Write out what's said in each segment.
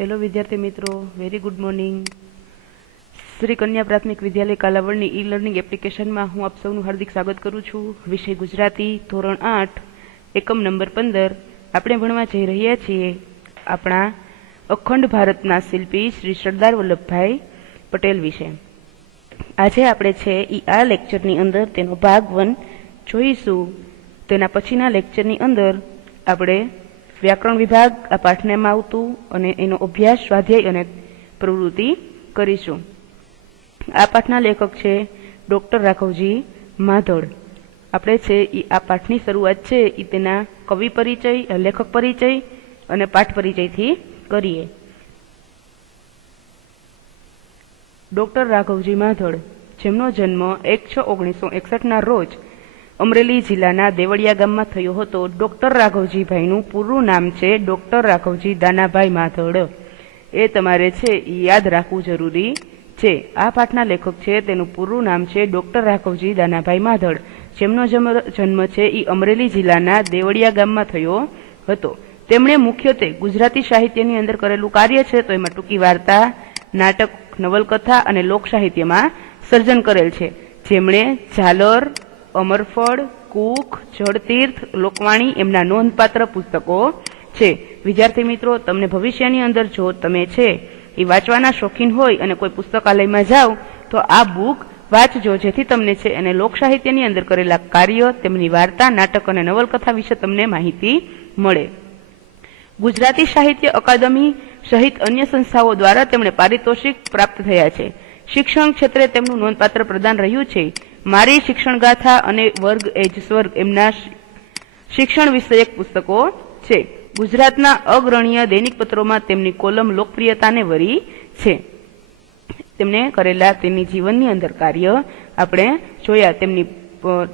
Hello વિદ્યાર્થી મિત્રો, very good morning. Shri કન્યા પ્રાથમિક વિદ્યાલય કાલાવડની ઈ લર્નિંગ એપ્લિકેશનમાં હું આપ સૌનું હાર્દિક સ્વાગત કરું છું. વિષય ગુજરાતી, ધોરણ 8, એકમ નંબર 15. આપણે ભણવા જઈ રહ્યા છીએ આપણા અખંડ ભારતના શિલ્પી શ્રી સરદાર વલ્લભભાઈ પટેલ વિશે. આજે આપણે છે ઈ આ લેક્ચરની અંદર તેનો ભાગ 1 જોઈશું. તેના પછીના લેક્ચરની અંદર આપણે વ્યાકરણ વિભાગ આ પાઠમાં આવતું અને એનો અભ્યાસ, સ્વાધ્યાય અને પ્રવૃત્તિ કરીશું. આ પાઠના લેખક છે ડોક્ટર રાઘવજી માધડ. આપણે છે આ પાઠની શરૂઆત છે એ તેના કવિ પરિચય, લેખક પરિચય અને પાઠ પરિચયથી કરીએ. ડોક્ટર રાઘવજી માધડ, જેમનો જન્મ 1/6/1961 રોજ અમરેલી જિલ્લાના દેવળિયા ગામમાં થયો હતો. ડોક્ટર રાઘવજીભાઈનું પૂરું નામ છે ડોક્ટર રાઘવજી દાનાભાઈ માધડ. એ તમારે છે એ યાદ રાખવું જરૂરી છે. આ પાઠના લેખક છે તેનું પૂરું નામ છે ડોક્ટર રાઘવજી દાનાભાઈ માધડ, જેમનો જન્મ છે એ અમરેલી જિલ્લાના દેવળિયા ગામમાં થયો હતો. તેમણે મુખ્યત્વે ગુજરાતી સાહિત્યની અંદર કરેલું કાર્ય છે તો એમાં ટૂંકી વાર્તા, નાટક, નવલકથા અને લોક સાહિત્યમાં સર્જન કરેલ છે. જેમણે ઝાલર, અમરફળ, કુખ, જળતીર્થ, લોકવાણી એમના નોંધપાત્ર પુસ્તકો છે. વિદ્યાર્થી મિત્રો, તમને ભવિષ્યની અંદર જો તમે છે એ વાંચવાના શોખીન હોય અને કોઈ પુસ્તકાલયમાં જાઓ તો આ બુક વાંચજો, જેથી તમને છે એને લોક સાહિત્યની અંદર કરેલા કાર્ય, તેમની વાર્તા, નાટક અને નવલકથા વિશે તમને માહિતી મળે. ગુજરાતી સાહિત્ય અકાદમી સહિત અન્ય સંસ્થાઓ દ્વારા તેમણે પારિતોષિક પ્રાપ્ત થયા છે. શિક્ષણ ક્ષેત્રે તેમનું નોંધપાત્ર પ્રદાન રહ્યું છે. મારી શિક્ષણ ગાથા અને વર્ગ એજ સ્વર્ગ એમના શિક્ષણ વિષયક પુસ્તકો છે. ગુજરાતના અગ્રણીય દૈનિક પત્રોમાં તેમની કોલમ લોકપ્રિયતાને વરી છે. તેમને કરેલા તેની જીવનની અંદર કાર્ય આપણે જોયા,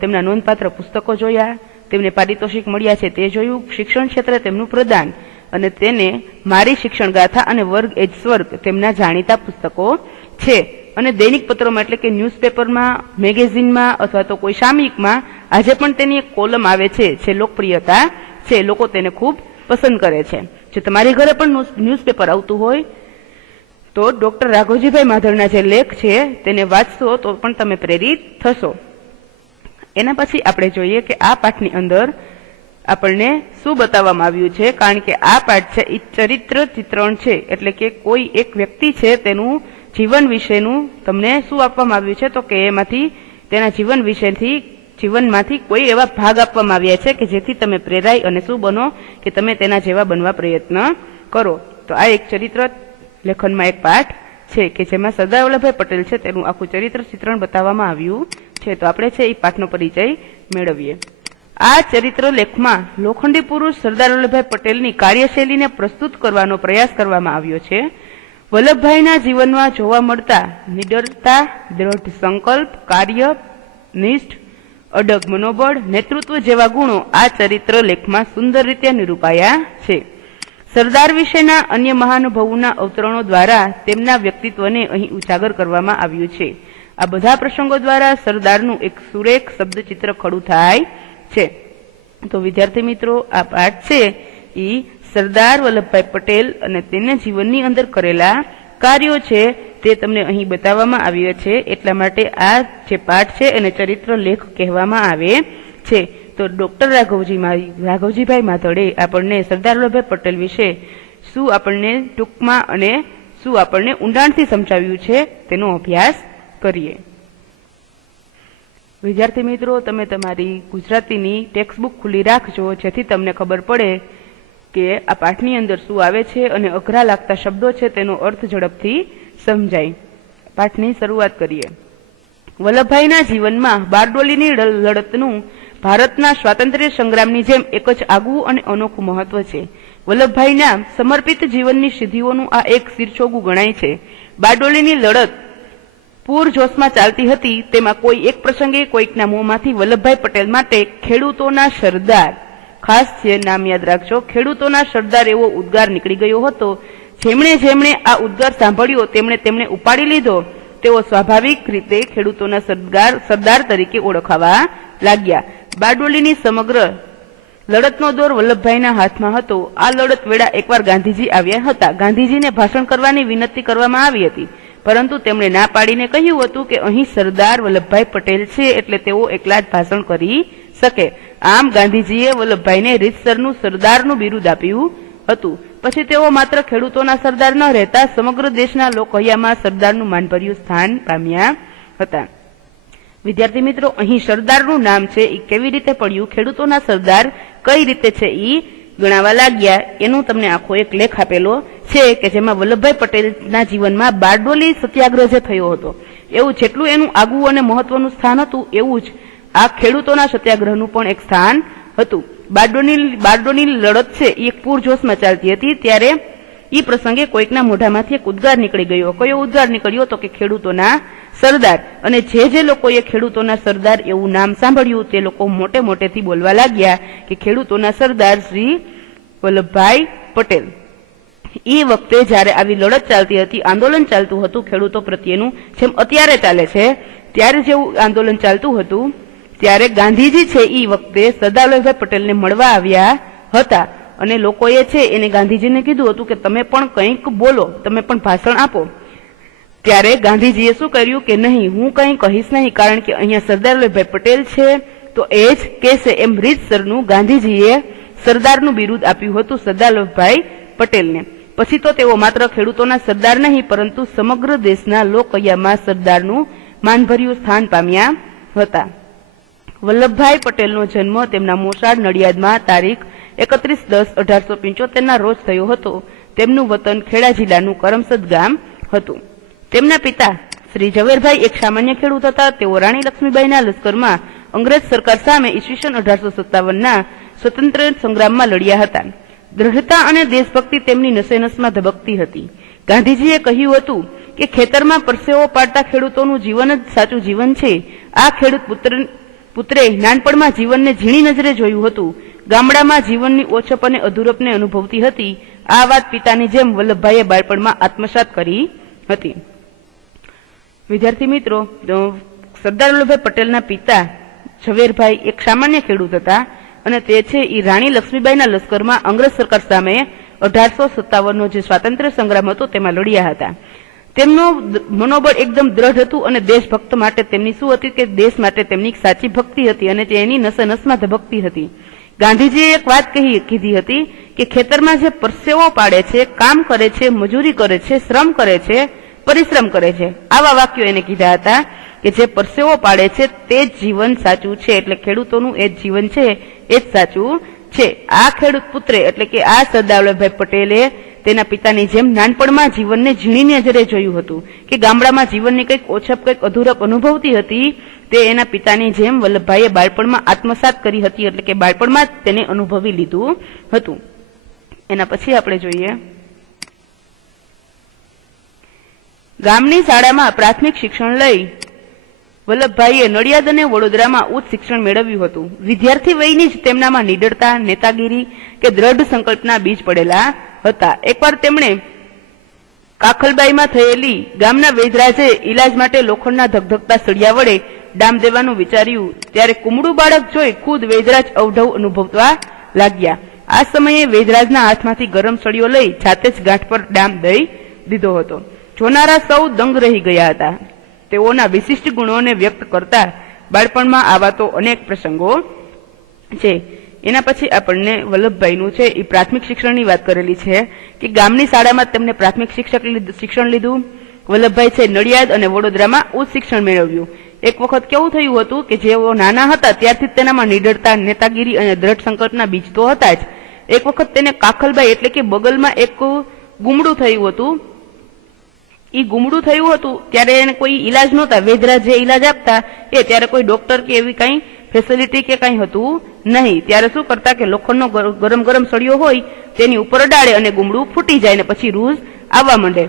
તેમના નોંધપાત્ર પુસ્તકો જોયા, તેમને પારિતોષિક મળ્યા છે તે જોયું, શિક્ષણ ક્ષેત્રે તેમનું પ્રદાન અને તેને મારી શિક્ષણ ગાથા અને વર્ગ એજ સ્વર્ગ તેમના જાણીતા પુસ્તકો છે. અને દૈનિક પત્રોમાં એટલે કે ન્યૂઝપેપરમાં, મેગેઝિનમાં અથવા તો કોઈ સામયિકમાં આજે પણ તેની એક કોલમ આવે છે જે લોકપ્રિયતા છે, લોકો તેને ખૂબ પસંદ કરે છે. જો તમારી ઘરે પણ ન્યૂઝપેપર આવતું હોય તો ડોક્ટર રાઘવજીભાઈ માધડના જે લેખ છે તેને વાંચશો તો પણ તમે પ્રેરિત થશો. એના પછી આપણે જોઈએ કે આ પાઠની અંદર આપણને શું બતાવવામાં આવ્યું છે, કારણ કે આ પાઠ છે એ ચરિત્ર ચિત્રણ છે. એટલે કે કોઈ એક વ્યક્તિ છે તેનું જીવન વિશેનું તમને શું આપવામાં આવ્યું છે, તો કે એમાંથી તેના જીવનમાંથી કોઈ એવા ભાગ આપવામાં આવ્યા છે કે જેથી તમે પ્રેરાય અને શું બનો કે તમે તેના જેવા બનવા પ્રયત્ન કરો. તો આ એક ચરિત્ર લેખનમાં એક પાઠ છે કે જેમાં સરદાર વલ્લભભાઈ પટેલ છે તેનું આખું ચરિત્ર ચિત્રણ બતાવવામાં આવ્યું છે. તો આપણે છે એ પાઠનો પરિચય મેળવીએ. આ ચરિત્ર લેખમાં લોખંડી પુરુષ સરદાર વલ્લભભાઈ પટેલની કાર્યશૈલીને પ્રસ્તુત કરવાનો પ્રયાસ કરવામાં આવ્યો છે. વલ્લભભાઈના જીવનમાં જોવા મળતા નિડરતા, દ્રઢ સંકલ્પ, કાર્ય નિષ્ઠ, અડગ મનોબળ, નેતૃત્વ જેવા ગુણો આ ચરિત્ર લેખમાં સુંદર રીતે નિરૂપાયા છે. સરદાર વિશેના અન્ય મહાનુભાવોના અવતરણો દ્વારા તેમના વ્યક્તિત્વને અહીં ઉજાગર કરવામાં આવ્યું છે. આ બધા પ્રસંગો દ્વારા સરદારનું એક સુરેખ શબ્દચિત્ર ખડું થાય છે. તો વિદ્યાર્થી મિત્રો, આ પાઠ છે એ સરદાર વલ્લભભાઈ પટેલ અને તેના જીવનની અંદર કરેલા કાર્યો છે તે તમને અહીં બતાવવામાં આવ્યો છે. એટલા માટે આ જે પાઠ છે એને ચરિત્ર લેખ કહેવામાં આવે છે. તો ડોક્ટર રાઘવજીભાઈ માધડે આપણને સરદાર વલ્લભભાઈ પટેલ વિશે શું આપણને ટૂંકમાં અને શું આપણને ઊંડાણથી સમજાવ્યું છે તેનો અભ્યાસ કરીએ. વિદ્યાર્થી મિત્રો, તમે તમારી ગુજરાતીની ટેક્સ્ટ બુક ખુલ્લી રાખજો, જેથી તમને ખબર પડે કે આ પાઠની અંદર શું આવે છે અને અઘરા લાગતા શબ્દો છે તેનો અર્થ ઝડપથી સમજાય. પાઠની શરૂઆત કરીએ. વલ્લભભાઈના જીવનમાં બારડોલીની લડતનું ભારતના સ્વાતંત્ર્ય સંગ્રામની જેમ એક જ આગવું અને અનોખું મહત્વ છે. વલ્લભભાઈના સમર્પિત જીવનની સિદ્ધિઓનું આ એક શિરછોગું ગણાય છે. બારડોલીની લડત પૂરજોશમાં ચાલતી હતી. તેમાં કોઈ એક પ્રસંગે કોઈકના મોંમાંથી વલ્લભભાઈ પટેલ માટે ખેડૂતોના સરદાર, ખાસ છે નામ યાદ રાખજો, ખેડૂતોના સરદાર એવો ઉદ્ગાર નીકળી ગયો હતો. જેમણે આ ઉદ્ગાર સાંભળ્યો તેમણે ઉપાડી લીધો. તેઓ સ્વાભાવિક રીતે ખેડૂતોના સરદાર તરીકે ઓળખાવા લાગ્યા. બારડોલીની સમગ્ર લડતનો દોર વલ્લભભાઈના હાથમાં હતો. આ લડત વેળા એકવાર ગાંધીજી આવ્યા હતા. ગાંધીજીને ભાષણ કરવાની વિનંતી કરવામાં આવી હતી, પરંતુ તેમણે ના પાડીને કહ્યું હતું કે અહીં સરદાર વલ્લભભાઈ પટેલ છે, એટલે તેઓ એકલા જ ભાષણ કરી શકે. આમ ગાંધીજીએ વલ્લભભાઈને રીતસરનું સરદારનું બિરુદ આપ્યું હતું. પછી તેઓ માત્ર ખેડૂતોના સરદાર ન રહેતા સમગ્ર દેશના લોકહૈયામાં સરદારનું માનભર્યું સ્થાન પામ્યા હતા. વિદ્યાર્થી મિત્રો, અહીં સરદારનું નામ છે એ કેવી રીતે પડ્યું, ખેડૂતોના સરદાર કઈ રીતે છે એ ગણાવવા લાગ્યા, એનું તમને આખો એક લેખ આપેલો છે કે જેમાં વલ્લભભાઈ પટેલના જીવનમાં બારડોલી સત્યાગ્રહ જે થયો હતો, એવું જેટલું એનું આગવું અને મહત્વનું સ્થાન હતું, એવું જ આ ખેડૂતોના સત્યાગ્રહનું પણ એક સ્થાન હતું. બારડોની લડત છે એ એક પૂરજોશમાં ચાલતી હતી. ત્યારે એ પ્રસંગે કોઈકના મોઢામાંથી એક ઉદ્ગાર નીકળી ગયો. કયો ઉદ્ગાર નીકળ્યો તો કે ખેડૂતોના સરદાર. અને જે લોકોએ ખેડૂતોના સરદાર એવું નામ સાંભળ્યું તે લોકો મોટે મોટેથી બોલવા લાગ્યા કે ખેડૂતોના સરદાર શ્રી વલ્લભભાઈ પટેલ. એ વખતે જ્યારે આવી લડત ચાલતી હતી, આંદોલન ચાલતું હતું ખેડૂતો પ્રત્યેનું, જેમ અત્યારે ચાલે છે ત્યારે જેવું આંદોલન ચાલતું હતું, ત્યારે ગાંધીજી છે એ વખતે સરદાર વલ્લભભાઈ પટેલને મળવા આવ્યા હતા. અને લોકોએ છે એને ગાંધીજીને કીધું હતું કે તમે પણ કંઈક બોલો, તમે પણ ભાષણ આપો. ત્યારે ગાંધીજીએ શું કર્યું કે નહીં, હું કંઈ કહીશ નહીં, કારણ કે અહીંયા સરદાર વલ્લભભાઈ પટેલ છે તો એ જ કહેશે. એમ રીતસરનું ગાંધીજીએ સરદારનું બિરુદ આપ્યું હતું સરદાર વલ્લભભાઈ પટેલને. પછી તો તેઓ માત્ર ખેડૂતોના સરદાર નહીં, પરંતુ સમગ્ર દેશના લોકહૈયામાં સરદારનું માનભર્યું સ્થાન પામ્યા હતા. વલ્લભભાઈ પટેલનો જન્મ તેમના મોસાળ નડિયાદમાં તારીખ 31/10/1875 રોજ થયો હતો. તેમનું વતન ખેડા જિલ્લાનું કરમસદ ગામ હતું. તેમના પિતા શ્રી ઝવેરભાઈ એક સામાન્ય ખેડૂત હતા. તેઓ રાણી લક્ષ્મીબાઈના લશ્કરમાં અંગ્રેજ સરકાર સામે ઈસવીસન 1857ના સ્વતંત્ર સંગ્રામમાં લડ્યા હતા. દ્રઢતા અને દેશભક્તિ તેમની નસેનસમાં ધબકતી હતી. ગાંધીજીએ કહ્યું હતું કે ખેતરમાં પરસેવો પાડતા ખેડૂતોનું જીવન જ સાચું જીવન છે. આ ખેડૂત પુત્રે નાનપણમાં જીવનને ઝીણી નજરે જોયું હતું. ગામડામાં જીવનની ઓછપ અને અધૂરપને અનુભવતી હતી. આ વાત પિતાની જેમ વલ્લભભાઈએ બાળપણમાં આત્મસાત કરી હતી. વિદ્યાર્થી મિત્રો, સરદાર વલ્લભભાઈ પટેલના પિતા ઝવેરભાઈ એક સામાન્ય ખેડૂત હતા અને તે છે એ રાણી લક્ષ્મીબાઈના લશ્કરમાં અંગ્રેજ સરકાર સામે 1857નો જે સ્વાતંત્ર્ય સંગ્રામ હતો તેમાં લડ્યા હતા. તેમનું મનોબળ એકદમ દ્રઢ હતું અને દેશભક્ત માટે તેમની શું હતી કે દેશ માટે તેમની સાચી ભક્તિ હતી અને તેની નસે નસમાં ધબકતી હતી. ગાંધીજીએ એક વાત કીધી હતી કે ખેતરમાં જે પરસેવો પાડે છે, કામ કરે છે, મજૂરી કરે છે, શ્રમ કરે છે, પરિશ્રમ કરે છે, આવા વાક્યો એને કીધા હતા કે જે પરસેવો પાડે છે તે જ જીવન સાચું છે. એટલે ખેડૂતોનું એ જ જીવન છે, એ જ સાચું છે. આ ખેડૂત પુત્રે એટલે કે આ સરદાર વલ્લભભાઈ પટેલે તેના પિતાની જેમ નાનપણમાં જીવનને ઝીણી નજરે જોયું હતું કે ગામડામાં જીવનની કંઈક ઓછપ, કંઈક અધૂરપ અનુભવતી હતી. તે એના પિતાની જેમ વલ્લભભાઈએ બાળપણમાં આત્મસાત કરી હતી, એટલે કે બાળપણમાં જ તેને અનુભવી લીધું હતું. એના પછી આપણે જોઈએ, ગામની શાળામાં પ્રાથમિક શિક્ષણ લઈ વલ્લભભાઈએ નડિયાદ અને વડોદરામાં ઉચ્ચ શિક્ષણ મેળવ્યું હતું. વિદ્યાર્થી વયની જ તેમનામાં નિડરતા, નેતાગીરી કે દ્રઢ સંકલ્પના બીજ પડેલા હતા. એકવાર તેમણે કાખલબાઈમાં થયેલી ગામના વૈદરાજે ઈલાજ માટે લોખંડના ધગધગતા સળિયા વડે ડામ દેવાનું વિચાર્યું. ત્યારે કુમળું બાળક જોઈ ખુદ વૈદરાજ અવઢવ અનુભવવા લાગ્યા. આ સમયે વૈદરાજના હાથમાંથી ગરમ સળિયો લઈ જાતે જ ગાંઠ પર ડામ દઈ દીધો હતો. જોનારા સૌ દંગ રહી ગયા હતા. તેઓના વિશિષ્ટ ગુણોને વ્યક્ત કરતા બાળપણમાં આવા તો અનેક પ્રસંગો છે. એના પછી આપણને વલ્લભભાઈનું છે એ પ્રાથમિક શિક્ષણની વાત કરેલી છે કે ગામની શાળામાં તેમને પ્રાથમિક શિક્ષણ લીધું. વલ્લભભાઈ છે નડિયાદ અને વડોદરામાં ઉચ્ચ શિક્ષણ મેળવ્યું. એક વખત કેવું થયું હતું કે જેઓ નાના હતા ત્યારથી તેનામાં નિડરતા, નેતાગીરી અને દ્રઢ સંકલ્પના બીજ તો હતા જ. એક વખત તેને કાખલબાઈ એટલે કે બગલમાં એક ગુમડું થયું હતું. એ ગુમડું થયું હતું ત્યારે એને કોઈ ઈલાજ નહોતા. વૈદરાજ જે ઈલાજ આપતા એ ત્યારે કોઈ ડોક્ટર કે એવી કઈ ફેસિલિટી કે કઈ હતું નહીં. ત્યારે શું કરતા કે લોખંડનો ગરમ ગરમ સળિયો હોય તેની ઉપર અડાડે અને ગુમડું ફૂટી જાય ને પછી રૂઝ આવવા માંડે.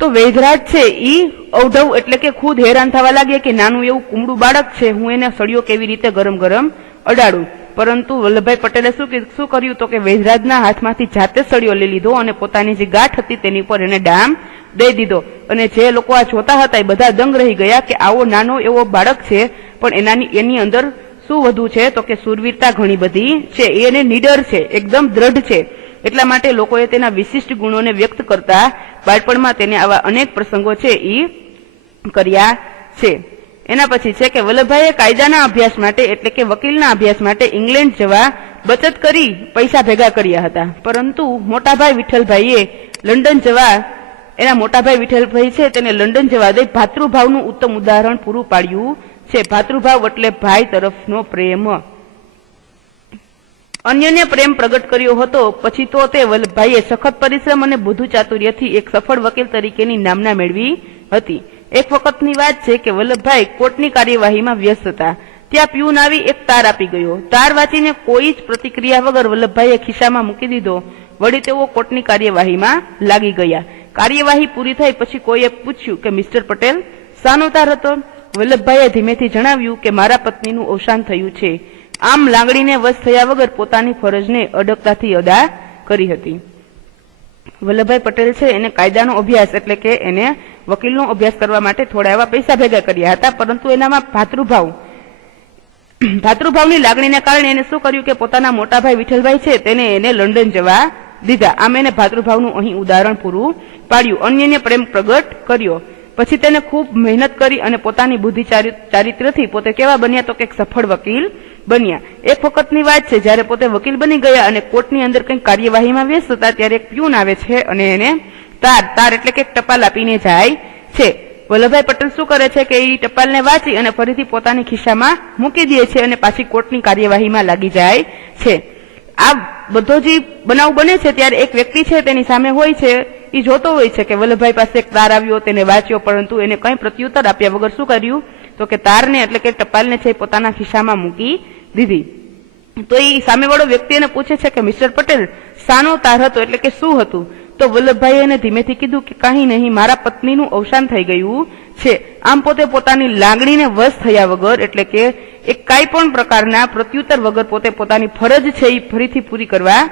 તો વૈદરાજ છે એ અવઢવ એટલે કે ખુદ હેરાન થવા લાગે કે નાનું એવું કુમડું બાળક છે, હું એને સળિયો કેવી રીતે ગરમ ગરમ અડાડું. પરંતુ વલ્લભભાઈ પટેલે શું કર્યું તો કે વૈદરાજના હાથમાંથી જાતે સળિયો લઈ લીધો અને પોતાની જે ગાંઠ હતી તેની ઉપર એને ડામ દઈ દીધો. અને જે લોકો આ જોતા હતા એ બધા દંગ રહી ગયા કે આવો નાનો એવો બાળક છે પણ એની અંદર શું વધુ છે તો કે સુરવીરતા ઘણી બધી છે, એને નીડર છે, એકદમ દ્રઢ છે, એટલા માટે લોકોએ તેના વિશિષ્ટ ગુણોને વ્યક્ત કરતા બાળપણમાં તેને આવા અનેક પ્રસંગો છે એ કર્યા છે. એના પછી છે કે વલ્લભભાઈએ કાયદાના અભ્યાસ માટે એટલે કે વકીલના અભ્યાસ માટે ઇંગ્લેન્ડ જવા બચત કરી પૈસા ભેગા કર્યા હતા, પરંતુ મોટાભાઈ વિઠ્ઠલભાઈએ લંડન જવા એના મોટાભાઈ વિઠ્ઠલભાઈ છે તેને લંડન જવા દઈ ભાતૃભાવનું ઉત્તમ ઉદાહરણ પૂરું પાડ્યું છે. ભાતૃભાવ એટલે ભાઈ તરફનો પ્રેમ. અન્યને પ્રેમ પ્રગટ કર્યો હતો. પછી તો તે વલ્લભભાઈએ સખત પરિશ્રમ અને બુદ્ધિ ચાતુર્યથી એક સફળ વકીલ તરીકેની નામના મેળવી હતી. એક વખતની વાત છે કે વલ્લભભાઈ કોર્ટની કાર્યવાહીમાં વ્યસ્ત હતા. ત્યાં પ્યુન આવી એક તાર આપી ગયો. તાર વાંચીને કોઈ જ પ્રતિક્રિયા વગર વલ્લભભાઈએ ખિસ્સામાં મૂકી દીધો. વળી તેઓ કોર્ટની કાર્યવાહીમાં લાગી ગયા. કાર્યવાહી પૂરી થઈ પછી કોઈએ પૂછ્યું કે મિસ્ટર પટેલ શાનો તાર હતો? વલ્લભભાઈએ ધીમેથી જણાવ્યું કે મારા પત્નીનું અવસાન થયું છે. આમ લાગણીને વશ થયા વગર પોતાની ફરજને અડગતાથી અદા કરી હતી. વલ્લભભાઈ પટેલ છે એને કાયદાનો અભ્યાસ એટલે કે એને વકીલનો અભ્યાસ કરવા માટે થોડા એવા પૈસા ભેગા કર્યા હતા, પરંતુ એનામાં ભાતૃભાવની લાગણીને કારણે એને શું કર્યું કે પોતાના મોટાભાઈ વિઠ્ઠલભાઈ છે તેને એને લંડન જવા દીધા. આમ એને ભાતૃભાવનું અહીં ઉદાહરણ પૂરું પાડ્યું. અન્યને પ્રેમ પ્રગટ કર્યો. પછી તેને ખૂબ મહેનત કરી અને પોતાની બુદ્ધિ ચારિત્રથી પોતે કેવા બન્યા તો કે એક સફળ વકીલ બન્યા. એક વખતની વાત છે જ્યારે પોતે વકીલ બની ગયા અને કોર્ટની અંદર કંઈક કાર્યવાહીમાં વ્યસ્ત હતા ત્યારે એક પ્યુન આવે છે અને એને તાર એટલે કે ટપાલ આપીને જાય છે. વલ્લભભાઈ પટેલ શું કરે છે કે એ ટપાલને વાંચી અને ફરીથી પોતાની ખિસ્સામાં મૂકી દે છે અને પાછી કોર્ટની કાર્યવાહીમાં લાગી જાય છે. આ બધો જે બનાવ બને છે ત્યારે એક વ્યક્તિ છે તેની સામે હોય છે, એ જોતો હોય છે કે વલ્લભભાઈ પાસે એક તાર આવ્યો, તેને વાંચ્યો, પરંતુ એને કંઈ પ્રત્યુત્તર આપ્યા વગર શું કર્યું તો કે તારને એટલે કે ટપાલને છે પોતાના ખિસ્સામાં મૂકી દીધી. તો એ સામેવાળો વ્યક્તિ એને પૂછે છે કે મિસ્ટર પટેલ શાનો તાર હતો એટલે કે શું હતું? તો વલ્લભભાઈએ એને ધીમેથી કીધું કે કંઈ નહીં, મારા પત્નીનું અવસાન થઈ ગયું છે. આમ પોતે પોતાની લાગણીને વશ થયા વગર એટલે કે એક કાંઈ પણ પ્રકારના પ્રત્યુત્તર વગર પોતે પોતાની ફરજ છે એ ફરીથી પૂરી કરવા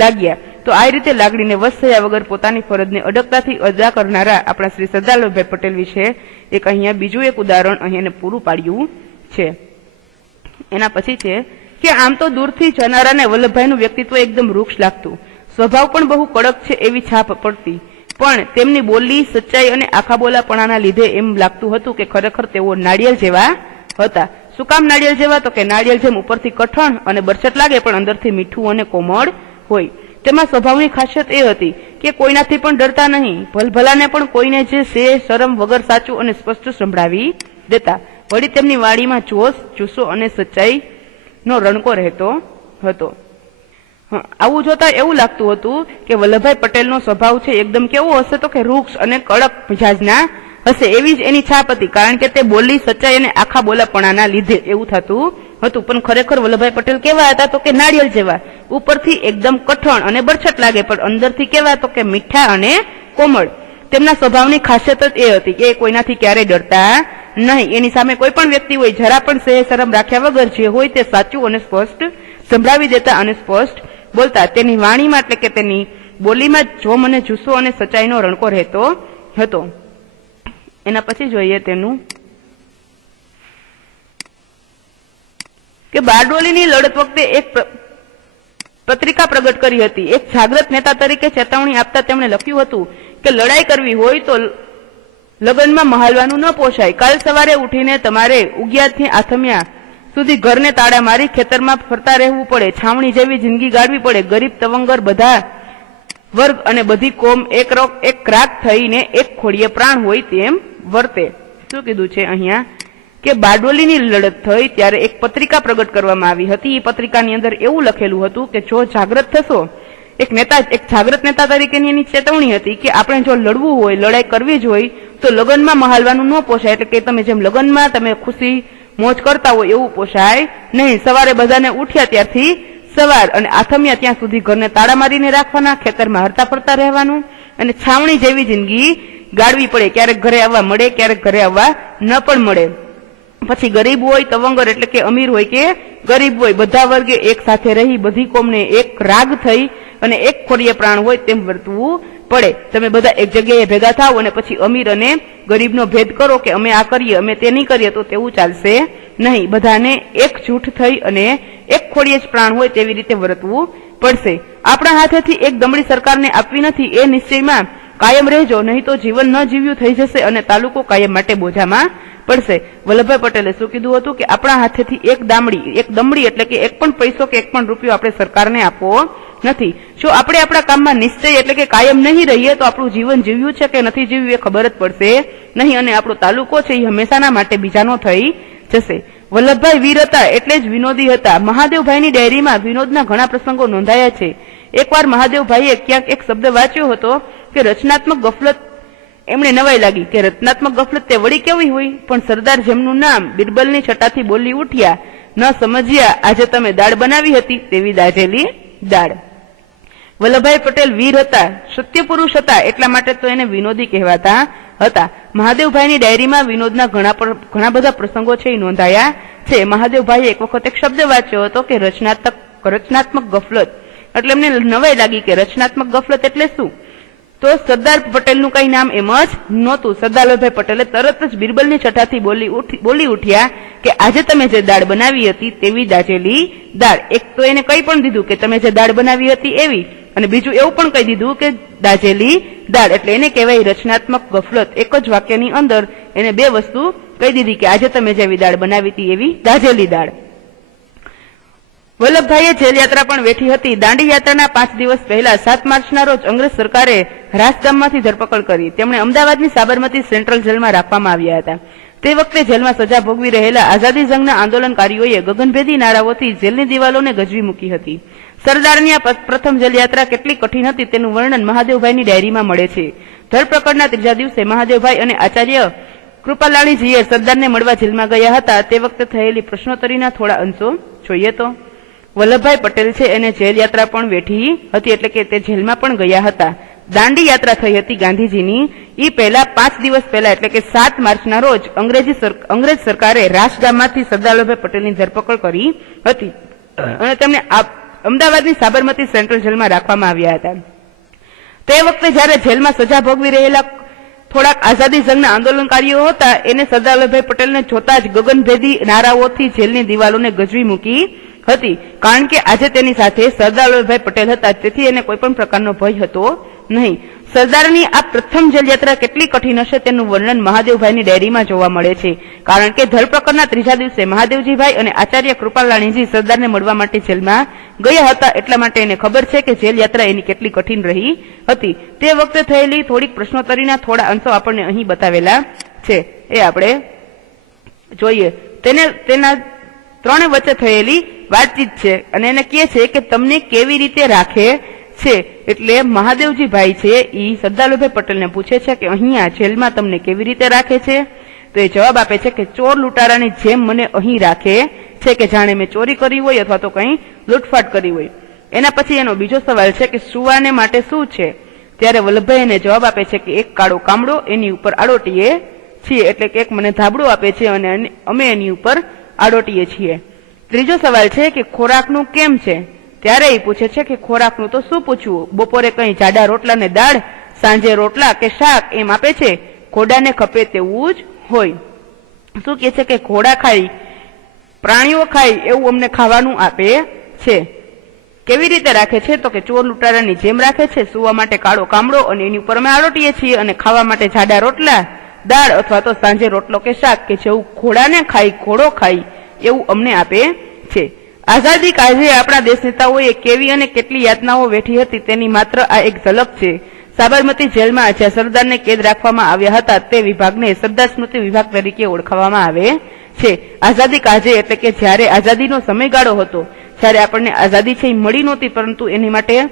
લાગ્યા. તો આ રીતે લાગણીને વશ થયા વગર પોતાની ફરજને અડગતાથી અદા કરનારા આપણા શ્રી સરદાર વલ્લભભાઈ પટેલ વિશે એક અહીંયા બીજું એક ઉદાહરણ અહીંયા પૂરું પાડ્યું છે. એના પછી છે કે આમ તો દૂરથી જનારાને વલ્લભભાઈનું વ્યક્તિત્વ એકદમ વૃક્ષ લાગતું, સ્વભાવ પણ બહુ કડક છે એવી છાપ પડતી, પણ તેમની બોલી સચ્ચાઈ અને આખા બોલાપણાના લીધે એમ લાગતું હતું કે ખરેખર તેઓ નાળિયેર જેવા હતા. શું કામ નાળિયેર જેવા? તો કે નાળિયેર જેમ ઉપરથી કઠણ અને બરછટ લાગે પણ અંદરથી મીઠું અને કોમળ હોય. તેમાં સ્વભાવની ખાસિયત એ હતી કે કોઈનાથી પણ ડરતા નહીં, ભલભલાને પણ કોઈને જે શરમ વગર સાચું અને સ્પષ્ટ સંભળાવી દેતા. વળી તેમની વાણીમાં જોશ, જુસ્સો અને સચ્ચાઈનો રણકો રહેતો હતો. આવું જોતા એવું લાગતું હતું કે વલ્લભભાઈ પટેલનો સ્વભાવ છે એકદમ કેવો હશે તો કે વૃક્ષ અને કડક મિજાજના હશે એવી જ એની છાપ હતી, કારણ કે તે બોલી સચ્ચાઈ અને આખા બોલાપણાના લીધે એવું થતું હતું. પણ ખરેખર વલ્લભભાઈ પટેલ કેવા હતા તો કે નાળિયેર જેવા, ઉપરથી એકદમ કઠણ અને બરછટ લાગે પણ અંદરથી કેવા તો કે મીઠા અને કોમળ. તેમના સ્વભાવની ખાસિયત જ એ હતી કે કોઈનાથી ક્યારેય ડરતા નહીં. એની સામે કોઈ પણ વ્યક્તિ હોય જરા પણ શરમ રાખ્યા વગર જે હોય તે સાચું અને સ્પષ્ટ સંભળાવી દેતા અને સ્પષ્ટ બોલતા. તેની વાણીમાં એટલે કે તેની બોલીમાં જોમ અને જુસ્સો અને સચ્ચાઈનો રણકો રહેતો હતો. એના પછી જોઈએ તેનું કે બારડોલીની લડત વખતે એક પત્રિકા પ્રગટ કરી હતી. એક જાગૃત નેતા તરીકે ચેતવણી આપતા તેમણે લખ્યું હતું કે લડાઈ કરવી હોય તો લગ્નમાં મહાલવાનું ન પોસાય. કાલ સવારે ઉઠીને તમારે ઉગિયાથી આથમિયા સુધી ઘરને તાળા મારી ખેતરમાં ફરતા રહેવું પડે, છાવણી જેવી જિંદગી ગાળવી પડે. ગરીબ તવંગર બધા વર્ગ અને બધી કોમ એક રાગ થઈને એક ખોડીએ પ્રાણ હોય તેમ વર્તે. શું કીધું છે અહીંયા કે બારડોલીની લડત થઈ ત્યારે એક પત્રિકા પ્રગટ કરવામાં આવી હતી. એ પત્રિકાની અંદર એવું લખેલું હતું કે જો જાગૃત થશો, એક જાગૃત નેતા તરીકેની એની ચેતવણી હતી કે આપણે જો લડવું હોય, લડાઈ કરવી જ હોય તો લગ્નમાં મહાલવાનું ન પોસાય. એટલે કે તમે જેમ લગ્નમાં તમે ખુશી મોજ કરતા હોય એવું પોસાય નહીં. સવારે બધાને ઉઠ્યા ત્યારથી સવાર અને આથમ્યા ત્યાં સુધી ઘરને તાળા મારીને રાખવાના, ખેતરમાં હરતા ફરતા રહેવાનું અને છાવણી જેવી જિંદગી ગાળવી પડે. ક્યારેક ઘરે આવવા મળે, ક્યારેક ઘરે આવવા ન પણ મળે. પછી ગરીબ હોય, તવંગર એટલે કે અમીર હોય કે ગરીબ હોય, બધા વર્ગે એક સાથે રહી બધી કોમને એક રાગ થઈ અને એક ખોડીએ પ્રાણ હોય તેમ વર્તવું પડે. તમે બધા એક જગ્યાએ ભેગા થાવ અને પછી અમીર અને ગરીબનો ભેદ કરો કે અમે આ કરીએ અમે તે નહીં કરીએ તો તેવું ચાલશે નહીં. બધાને એકજૂઠ થઈ અને એક ખોડીએ જ પ્રાણ હોય તેવી રીતે વર્તવું પડશે. આપણા હાથેથી એક દમડી સરકારને આપવી નથી એ નિશ્ચયમાં કાયમ રહેજો, નહીં તો જીવન ન જીવ્યું થઈ જશે અને તાલુકો કાયમ માટે બોજામાં પડશે. વલ્લભભાઈ પટેલે શું કીધું હતું કે આપણા હાથેથી એક દમડી એટલે કે એક પણ પૈસો કે એક પણ રૂપિયો આપણે સરકારને આપવો નથી. જો આપણે આપણા કામમાં નિશ્ચય એટલે કે કાયમ નહીં રહીએ તો આપણું જીવન જીવ્યું છે કે નથી જીવ્યું એ ખબર જ પડશે નહીં અને આપણો તાલુકો છે એ હંમેશાના માટે બીજાનો થઈ જશે. વલ્લભભાઈ વીર હતા એટલે જ વિનોદી હતા. મહાદેવભાઈની ડાયરીમાં વિનોદના ઘણા પ્રસંગો નોંધાયા છે. એકવાર મહાદેવભાઈએ ક્યાંક એક શબ્દ વાંચ્યો હતો કે રચનાત્મક ગફલત. એમણે નવાઈ લાગી કે રચનાત્મક ગફલત તે વળી કેવી હોય, પણ સરદાર જેમનું નામ બિરબલની છટાથી બોલી ઉઠ્યા, ન સમજ્યા આજે તમે દાળ બનાવી હતી તેવી દાજેલી દાળ. વલ્લભભાઈ પટેલ વીર હતા, સત્ય પુરુષ હતા, એટલા માટે તો એને વિનોદી કહેવાતા હતા. મહાદેવભાઈની ડાયરીમાં વિનોદના ઘણા બધા પ્રસંગો છે એ નોંધાયા છે. મહાદેવભાઈએ એક વખત એક શબ્દ વાંચ્યો હતો કે રચનાત્મક ગફલત. એટલે એમને નવાઈ લાગી કે રચનાત્મક ગફલત એટલે શું, તો સરદાર પટેલનું કઈ નામ એમ જ નહોતું. સરદાર વલ્લભભાઈ પટેલે તરત જ બિરબલની છટાથી બોલી ઉઠ્યા કે આજે તમે જે દાળ બનાવી હતી તેવી દાજેલી દાળ. એક તો એને કઈ પણ દીધું કે તમે જે દાળ બનાવી હતી એવી, અને બીજું એવું પણ કહી દીધું કે દાજેલી દાળ. એટલે એને કહેવાય રચનાત્મક ગફલત. એક જ વાક્યની અંદર એને બે વસ્તુ કહી દીધી કે આજે તમે જેવી દાળ બનાવી હતી એવી દાજેલી દાળ. વલ્લભભાઈએ જેલ યાત્રા પણ વેઠી હતી. દાંડી યાત્રાના 5 દિવસ પહેલા 7 માર્ચના રોજ અંગ્રેજ સરકારે રાસગામમાંથી ધરપકડ કરી. તેમણે અમદાવાદની સાબરમતી સેન્ટ્રલ જેલમાં રાખવામાં આવ્યા હતા. તે વખતે જેલમાં સજા ભોગવી રહેલા આઝાદી જંગના આંદોલનકારીઓએ ગગનભેદી નારાઓથી જેલની દિવાલોને ગજવી મૂકી હતી. સરદારની આ પ્રથમ જેલ યાત્રા કેટલી કઠિન હતી તેનું વર્ણન મહાદેવભાઈની ડાયરીમાં મળે છે. ધરપકડના ત્રીજા દિવસે મહાદેવભાઈ અને આચાર્ય કૃપાલાણીજીએ સરદારને મળવા જેલમાં ગયા હતા. તે વખતે થયેલી પ્રશ્નોત્તરીના થોડા અંશો જોઈએ તો વલ્લભભાઈ પટેલ છે એને જેલ યાત્રા પણ વેઠી હતી, એટલે કે તે જેલમાં પણ ગયા હતા. દાંડી યાત્રા થઈ હતી ગાંધીજીની. એ પહેલા 5 દિવસ પહેલા એટલે કે 7 માર્ચના રોજ અંગ્રેજ સરકારે રાસગામમાંથી સરદાર વલ્લભભાઈ પટેલની ધરપકડ કરી હતી અને તેમને અમદાવાદની સાબરમતી સેન્ટ્રલ જેલમાં રાખવામાં આવ્યા હતા. તે વખતે જયારે જેલમાં સજા ભોગવી રહેલા થોડાક આઝાદી જંગના આંદોલનકારીઓ હતા એને સરદાર વલ્લભભાઈ પટેલને જોતા જ ગગનભેદી નારાઓથી જેલની દિવાલોને ગજવી મૂકી હતી. કારણ કે આજે તેની સાથે સરદાર વલ્લભભાઈ પટેલ હતા, તેથી એને કોઈ પણ પ્રકારનો ભય હતો નહીં. સરદારની આ પ્રથમ જેલ યાત્રા કેટલી કઠિન હશે તેનું વર્ણન મહાદેવભાઈની ડાયરીમાં જોવા મળે છે. કારણ કે ધરપકડના ત્રીજા દિવસે મહાદેવજીભાઈ અને આચાર્ય કૃપાલાણીજી સરદારને મળવા માટે જેલમાં ગયા હતા, એટલા માટે એને ખબર છે કે જેલ યાત્રા એની કેટલી કઠિન રહી હતી. તે વખતે થયેલી થોડીક પ્રશ્નોત્તરીના થોડા અંશો આપણને અહીં બતાવેલા છે, એ આપણે જોઈએ. તેના ત્રણે વચ્ચે થયેલી વાતચીત છે અને એને કહે છે કે તમને કેવી રીતે રાખે છે. એટલે મહાદેવજી ભાઈ છે એ સરદાર વલ્લભભાઈ પટેલને પૂછે છે કે અહીંયા જેલમાં તમને કેવી રીતે રાખે છે, તો એ જવાબ આપે છે કે ચોર લૂંટારાની જેમ મને અહીં રાખે છે કે જાણે મેં ચોરી કરી હોય અથવા તો કંઈ લૂંટફાટ કરી હોય. એના પછી એનો બીજો સવાલ છે કે સુવાને માટે શું છે, ત્યારે વલ્લભભાઈ એને જવાબ આપે છે કે એક કાળો કામડો, એની ઉપર આડોટીએ છીએ, એટલે કે એક મને ધાબળો આપે છે અને અમે એની ઉપર આડોટીએ છીએ. ત્રીજો સવાલ છે કે ખોરાકનું કેમ છે, ત્યારે એ પૂછે છે કે ખોરાકનું તો શું પૂછવું, બપોરે કઈ જાડા રોટલા ને દાળ, સાંજે રોટલા કે શાક એમ આપે છે, ઘોડાને ખપે તેવું જ હોય. શું કહે છે કે ઘોડા ખાય, પ્રાણીઓ ખાય એવું અમને ખાવાનું આપે છે. કેવી રીતે રાખે છે, તો કે ચોર લૂંટારાની જેમ રાખે છે. સુવા માટે કાળો કામડો અને એની ઉપર અમે આડોટીએ છીએ, અને ખાવા માટે જાડા રોટલા, દાળ અથવા તો સાંજે રોટલો કે શાક કે જેવું ઘોડાને ખાય, ઘોડો ખાય એવું અમને આપે છે. આઝાદી કાળે આપણા દેશ નેતાઓએ કેવી અને કેટલી યાતનાઓ વેઠી હતી તેની માત્ર આ એક ઝલક છે. સાબરમતી જેલમાં જ્યાં સરદારને કેદ રાખવામાં આવ્યા હતા તે વિભાગને સરદાર સ્મૃતિ વિભાગ તરીકે ઓળખાવવામાં આવે છે. આઝાદી કાળે એટલે કે જ્યારે આઝાદીનો સમયગાળો હતો, જ્યારે આપણને આઝાદી છે એ મળી નહોતી, પરંતુ એની માટે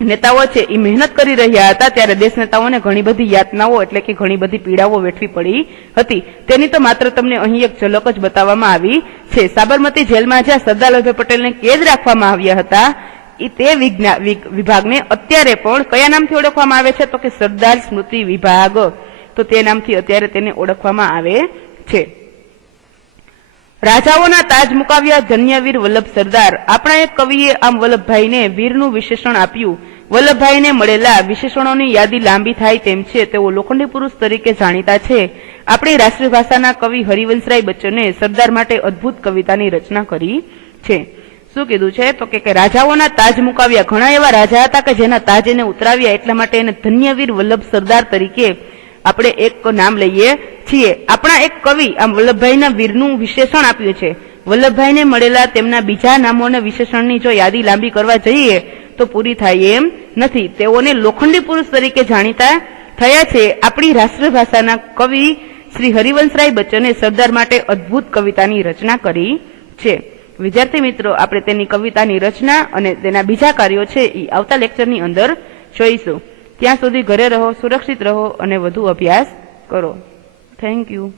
નેતાઓ છે એ મહેનત કરી રહ્યા હતા, ત્યારે દેશ નેતાઓને ઘણી બધી યાતનાઓ એટલે કે ઘણી બધી પીડાઓ વેઠવી પડી હતી. તેની તો માત્ર તમને અહીં એક ઝલક જ બતાવવામાં આવી છે. સાબરમતી જેલમાં જ્યાં સરદાર વલ્લભભાઈ પટેલને કેદ રાખવામાં આવ્યા હતા તે વિભાગને અત્યારે પણ કયા નામથી ઓળખવામાં આવે છે, તો કે સરદાર સ્મૃતિ વિભાગ. તો તે નામથી અત્યારે તેને ઓળખવામાં આવે છે. રાજાઓના તાજ મુકાવ્યા ધન્યવીર વલ્લભ સરદાર. આપણા એક કવિએ આમ વલ્લભભાઈને વીરનું વિશેષણ આપ્યું. વલ્લભભાઈને મળેલા વિશેષણોની યાદી લાંબી થાય તેમ છે. તેઓ લોખંડી પુરુષ તરીકે જાણીતા છે. આપણી રાષ્ટ્રીય ભાષાના કવિ હરિવંશરાય બચ્ચને સરદાર માટે અદ્ભુત કવિતાની રચના કરી છે. શું કીધું છે તો કે રાજાઓના તાજ મુકાવ્યા. ઘણા એવા રાજા હતા કે જેના તાજ એને ઉતરાવ્યા, એટલા માટે એને ધન્યવીર વલ્લભ સરદાર તરીકે આપણે એક નામ લઈએ છીએ. આપણા એક કવિ આમ વલ્લભભાઈના વીરનું વિશેષણ આપ્યું છે. વલ્લભભાઈને મળેલા તેમના બીજા નામો અને વિશેષણની જો યાદી લાંબી કરવા જઈએ તો પૂરી થાય એમ નથી. તેઓને લોખંડી પુરુષ તરીકે જાણીતા થયા છે. આપણી રાષ્ટ્રીય ભાષાના કવિ શ્રી હરિવંશરાય બચ્ચને સરદાર માટે અદ્ભુત કવિતાની રચના કરી છે. વિદ્યાર્થી મિત્રો, આપણે તેની કવિતાની રચના અને તેના બીજા કાર્યો છે એ આવતા લેક્ચરની અંદર જોઈશું. ત્યાં સુધી ઘરે રહો, સુરક્ષિત રહો અને વધુ અભ્યાસ કરો. Thank you.